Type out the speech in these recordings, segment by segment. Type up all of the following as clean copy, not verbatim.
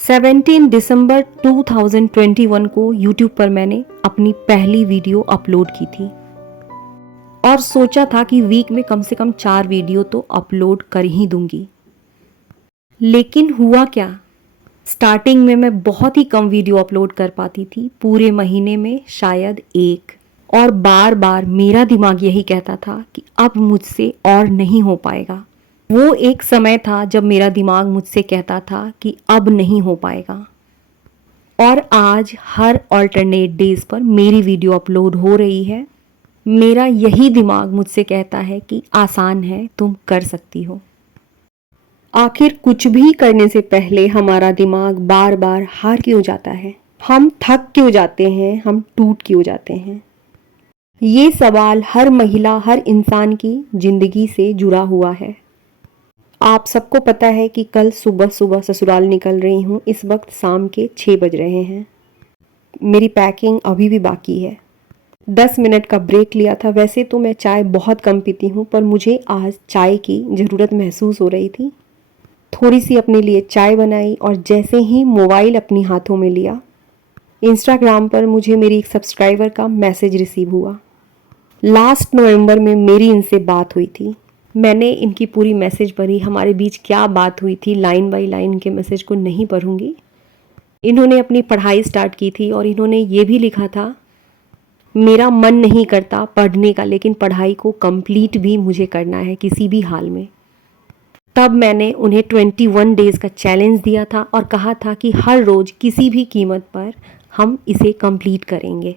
17 दिसंबर 2021 को यूट्यूब पर मैंने अपनी पहली वीडियो अपलोड की थी और सोचा था कि वीक में कम से कम 4 वीडियो तो अपलोड कर ही दूंगी। लेकिन हुआ क्या, स्टार्टिंग में मैं बहुत ही कम वीडियो अपलोड कर पाती थी, पूरे महीने में शायद एक, और बार बार मेरा दिमाग यही कहता था कि अब मुझसे और नहीं हो पाएगा। वो एक समय था जब मेरा दिमाग मुझसे कहता था कि अब नहीं हो पाएगा, और आज हर अल्टरनेट डेज पर मेरी वीडियो अपलोड हो रही है। मेरा यही दिमाग मुझसे कहता है कि आसान है, तुम कर सकती हो। आखिर कुछ भी करने से पहले हमारा दिमाग बार बार हार क्यों जाता है? हम थक क्यों जाते हैं? हम टूट क्यों जाते हैं? ये सवाल हर महिला, हर इंसान की जिंदगी से जुड़ा हुआ है। आप सबको पता है कि कल सुबह सुबह ससुराल निकल रही हूँ। इस वक्त शाम के 6 बज रहे हैं। मेरी पैकिंग अभी भी बाकी है। 10 मिनट का ब्रेक लिया था। वैसे तो मैं चाय बहुत कम पीती हूँ, पर मुझे आज चाय की ज़रूरत महसूस हो रही थी। थोड़ी सी अपने लिए चाय बनाई और जैसे ही मोबाइल अपनी हाथों में लिया, इंस्टाग्राम पर मुझे मेरी एक सब्सक्राइबर का मैसेज रिसीव हुआ। लास्ट नवंबर में मेरी इनसे बात हुई थी। मैंने इनकी पूरी मैसेज पढ़ी, हमारे बीच क्या बात हुई थी, लाइन बाय लाइन के मैसेज को नहीं पढ़ूंगी। इन्होंने अपनी पढ़ाई स्टार्ट की थी और इन्होंने ये भी लिखा था, मेरा मन नहीं करता पढ़ने का, लेकिन पढ़ाई को कंप्लीट भी मुझे करना है किसी भी हाल में। तब मैंने उन्हें 21 डेज़ का चैलेंज दिया था और कहा था कि हर रोज़ किसी भी कीमत पर हम इसे कंप्लीट करेंगे,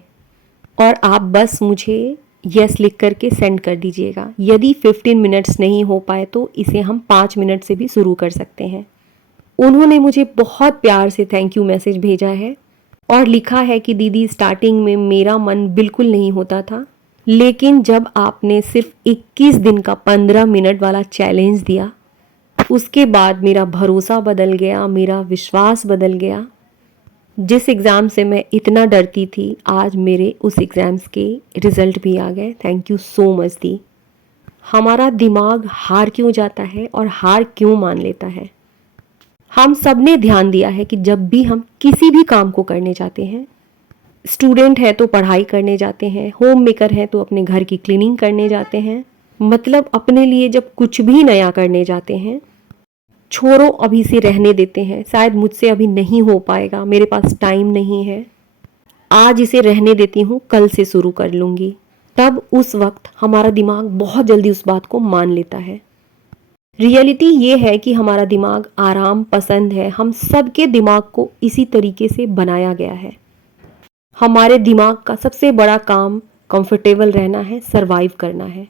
और आप बस मुझे यस लिख करके सेंड कर दीजिएगा। यदि 15 मिनट्स नहीं हो पाए तो इसे हम 5 मिनट से भी शुरू कर सकते हैं। उन्होंने मुझे बहुत प्यार से थैंक यू मैसेज भेजा है और लिखा है कि दीदी, स्टार्टिंग में मेरा मन बिल्कुल नहीं होता था, लेकिन जब आपने सिर्फ 21 दिन का 15 मिनट वाला चैलेंज दिया, उसके बाद मेरा भरोसा बदल गया, मेरा विश्वास बदल गया। जिस एग्ज़ाम से मैं इतना डरती थी, आज मेरे उस एग्ज़ाम्स के रिज़ल्ट भी आ गए। थैंक यू सो मच दी। हमारा दिमाग हार क्यों जाता है और हार क्यों मान लेता है? हम सब ने ध्यान दिया है कि जब भी हम किसी भी काम को करने जाते हैं, स्टूडेंट है तो पढ़ाई करने जाते हैं, होम मेकर है तो अपने घर की क्लीनिंग करने जाते हैं, मतलब अपने लिए जब कुछ भी नया करने जाते हैं, छोड़ो अभी से रहने देते हैं, शायद मुझसे अभी नहीं हो पाएगा, मेरे पास टाइम नहीं है, आज इसे रहने देती हूँ, कल से शुरू कर लूँगी। तब उस वक्त हमारा दिमाग बहुत जल्दी उस बात को मान लेता है। रियलिटी ये है कि हमारा दिमाग आराम पसंद है। हम सबके दिमाग को इसी तरीके से बनाया गया है। हमारे दिमाग का सबसे बड़ा काम कंफर्टेबल रहना है, सरवाइव करना है।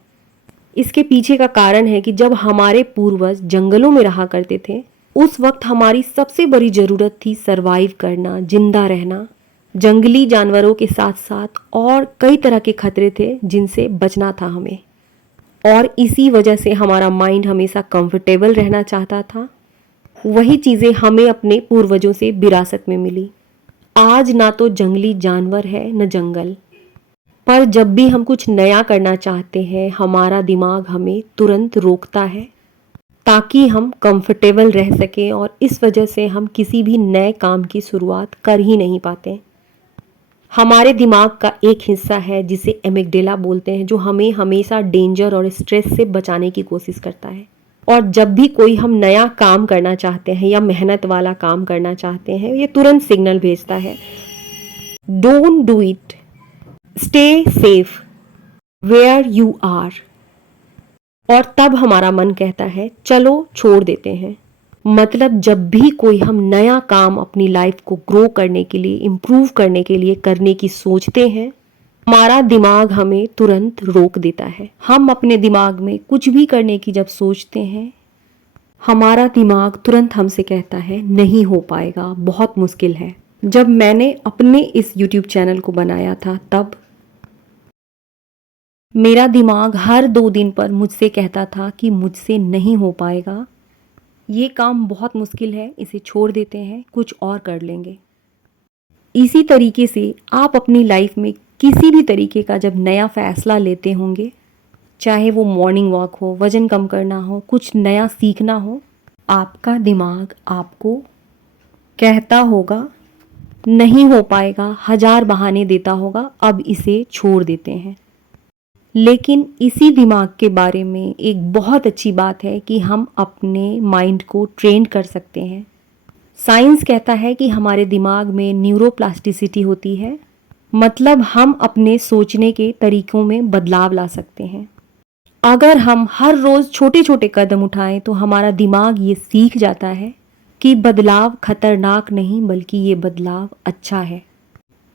इसके पीछे का कारण है कि जब हमारे पूर्वज जंगलों में रहा करते थे, उस वक्त हमारी सबसे बड़ी ज़रूरत थी सरवाइव करना, जिंदा रहना। जंगली जानवरों के साथ साथ और कई तरह के खतरे थे जिनसे बचना था हमें, और इसी वजह से हमारा माइंड हमेशा कंफर्टेबल रहना चाहता था। वही चीज़ें हमें अपने पूर्वजों से विरासत में मिली। आज ना तो जंगली जानवर है न जंगल, पर जब भी हम कुछ नया करना चाहते हैं, हमारा दिमाग हमें तुरंत रोकता है ताकि हम कंफर्टेबल रह सकें, और इस वजह से हम किसी भी नए काम की शुरुआत कर ही नहीं पाते। हमारे दिमाग का एक हिस्सा है जिसे एमिगडेला बोलते हैं, जो हमें हमेशा डेंजर और स्ट्रेस से बचाने की कोशिश करता है। और जब भी कोई हम नया काम करना चाहते हैं या मेहनत वाला काम करना चाहते हैं, ये तुरंत सिग्नल भेजता है, don't do it, stay safe where you are. और तब हमारा मन कहता है, चलो छोड़ देते हैं। मतलब जब भी कोई हम नया काम अपनी लाइफ को ग्रो करने के लिए, इम्प्रूव करने के लिए करने की सोचते हैं, हमारा दिमाग हमें तुरंत रोक देता है। हम अपने दिमाग में कुछ भी करने की जब सोचते हैं, हमारा दिमाग तुरंत हमसे कहता है, नहीं हो पाएगा, बहुत मुश्किल है। जब मैंने अपने इस YouTube चैनल को बनाया था, तब मेरा दिमाग हर 2 दिन पर मुझसे कहता था कि मुझसे नहीं हो पाएगा, ये काम बहुत मुश्किल है, इसे छोड़ देते हैं, कुछ और कर लेंगे। इसी तरीके से आप अपनी लाइफ में किसी भी तरीके का जब नया फैसला लेते होंगे, चाहे वो मॉर्निंग वॉक हो, वज़न कम करना हो, कुछ नया सीखना हो, आपका दिमाग आपको कहता होगा नहीं हो पाएगा, हजार बहाने देता होगा, अब इसे छोड़ देते हैं। लेकिन इसी दिमाग के बारे में एक बहुत अच्छी बात है कि हम अपने माइंड को ट्रेन कर सकते हैं। साइंस कहता है कि हमारे दिमाग में न्यूरोप्लास्टिसिटी होती है, मतलब हम अपने सोचने के तरीकों में बदलाव ला सकते हैं। अगर हम हर रोज छोटे छोटे कदम उठाएं तो हमारा दिमाग ये सीख जाता है कि बदलाव खतरनाक नहीं बल्कि ये बदलाव अच्छा है।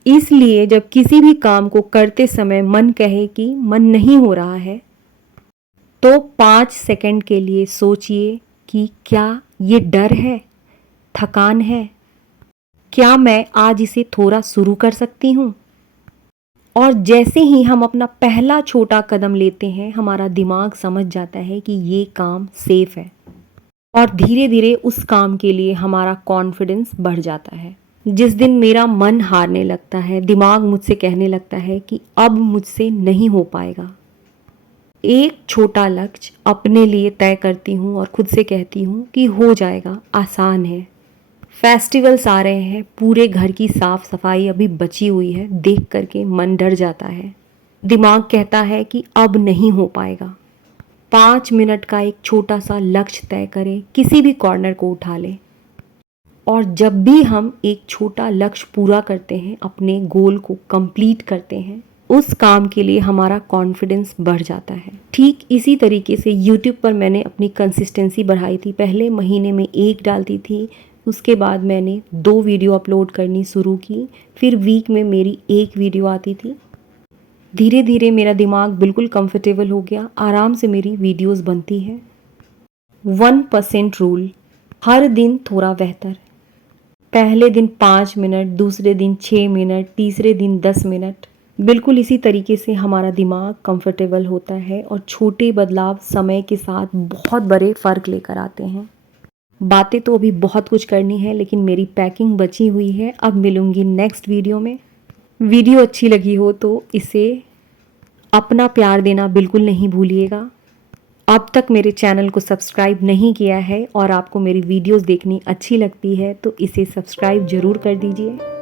इसलिए जब किसी भी काम को करते समय मन कहे कि मन नहीं हो रहा है, तो 5 सेकंड के लिए सोचिए कि क्या ये डर है, थकान है, क्या मैं आज इसे थोड़ा शुरू कर सकती हूँ। और जैसे ही हम अपना पहला छोटा कदम लेते हैं, हमारा दिमाग समझ जाता है कि ये काम सेफ है और धीरे धीरे उस काम के लिए हमारा कॉन्फिडेंस बढ़ जाता है। जिस दिन मेरा मन हारने लगता है, दिमाग मुझसे कहने लगता है कि अब मुझसे नहीं हो पाएगा, एक छोटा लक्ष्य अपने लिए तय करती हूँ और खुद से कहती हूँ कि हो जाएगा, आसान है। फेस्टिवल्स आ रहे हैं, पूरे घर की साफ सफाई अभी बची हुई है, देख करके मन डर जाता है। दिमाग कहता है कि अब नहीं हो पाएगा। 5 मिनट का एक छोटा सा लक्ष्य तय करें, किसी भी कॉर्नर को उठा लें। और जब भी हम एक छोटा लक्ष्य पूरा करते हैं, अपने गोल को कंप्लीट करते हैं, उस काम के लिए हमारा कॉन्फिडेंस बढ़ जाता है। ठीक इसी तरीके से यूट्यूब पर मैंने अपनी कंसिस्टेंसी बढ़ाई थी। पहले महीने में 1 डालती थी, उसके बाद मैंने 2 वीडियो अपलोड करनी शुरू की, फिर वीक में मेरी 1 वीडियो आती थी। धीरे धीरे मेरा दिमाग बिल्कुल कंफर्टेबल हो गया, आराम से मेरी वीडियोस बनती हैं। 1% रूल, हर दिन थोड़ा बेहतर। पहले दिन 5 मिनट, दूसरे दिन 6 मिनट, तीसरे दिन 10 मिनट। बिल्कुल इसी तरीके से हमारा दिमाग कंफर्टेबल होता है और छोटे बदलाव समय के साथ बहुत बड़े फ़र्क लेकर आते हैं। बातें तो अभी बहुत कुछ करनी है, लेकिन मेरी पैकिंग बची हुई है। अब मिलूंगी नेक्स्ट वीडियो में। वीडियो अच्छी लगी हो तो इसे अपना प्यार देना बिल्कुल नहीं भूलिएगा। अब तक मेरे चैनल को सब्सक्राइब नहीं किया है और आपको मेरी वीडियोस देखनी अच्छी लगती है तो इसे सब्सक्राइब ज़रूर कर दीजिए।